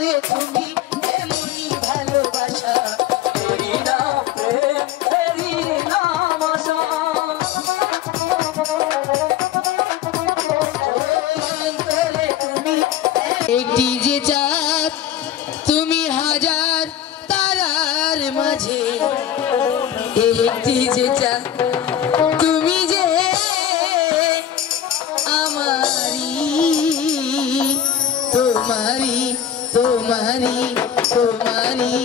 অন্তরে তুমি এমনই ভালোবাসা, এরি নাম প্রেম, এরি নাম আশা। অন্তরে তুমি একটি যে চাঁদ, তুমি হাজার তারার মাঝে, একটি যে চাঁদ তুমি যে আমারি, তোমারি তোমারি তোমারি।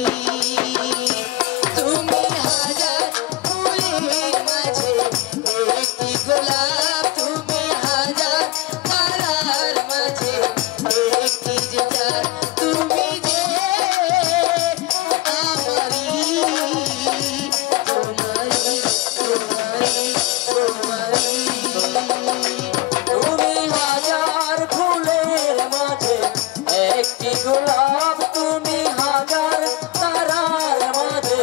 তুমি হাজার ফুলের মাঝে একটি গোলাপ, তুমি হাজার তারার মাঝে একটি যে চাঁদ, তুমি যে আমারি, তোমারি তোমারি তোমারি। তুমি হাজার ফুলের মাঝে একটি গোলাপ, তুমি হাজার তারার মাঝে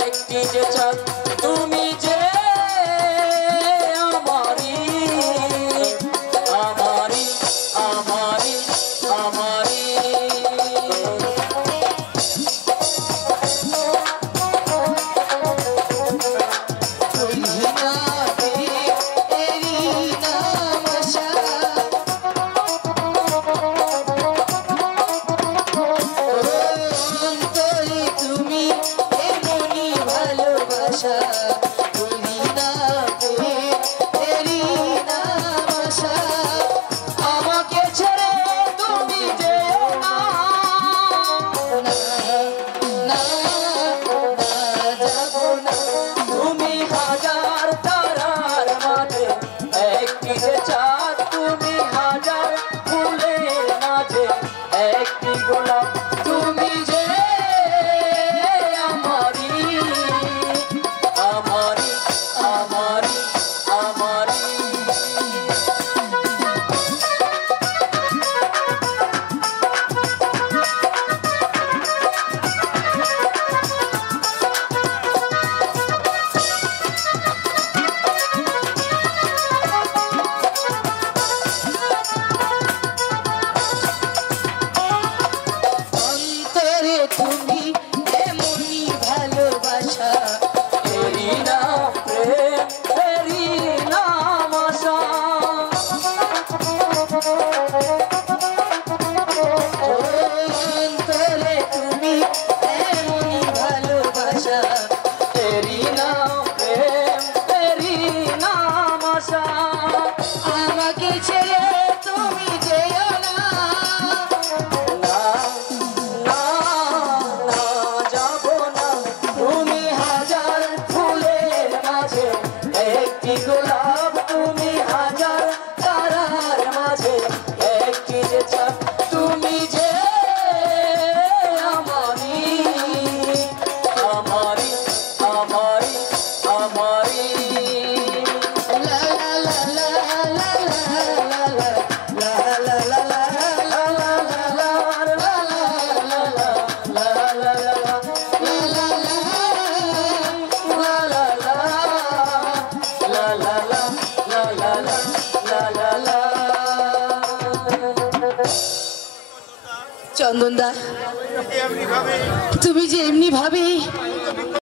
একটি যে চাঁদ, তুমি যে আমারি আমারি আমারি আমারি। আমাকে ছেড়ে তুমি যেও না, তুমি হাজার তারার মাঝে একটি যে চাঁদ, তুমি হাজার ফুলের মাঝে একটি গোলাপ, তুমি যে আমারি আমারি আমারি আমারি। অন্তরে তুমি এমনই ভালোবাসা, এরি নাম প্রেম, এরি নাম আশা। অন্তরে তুমি এমনই ভালোবাসা, এরি নাম প্রেম, এরি নাম আশা। আমাকে ছেড়ে তুমি যেও না, না না না যাব না, তুমি হাজার ফুলের মাঝে একটি গোলাপ, তুমি হাজার তারার মাঝে একটি যে চাঁদ, তুমি যে আমারি আমারি আমারি আমারি। লা লা লা লা লা লা লা লা লা লা লা। চন্দনদা, তুমি যে এমনি ভাবে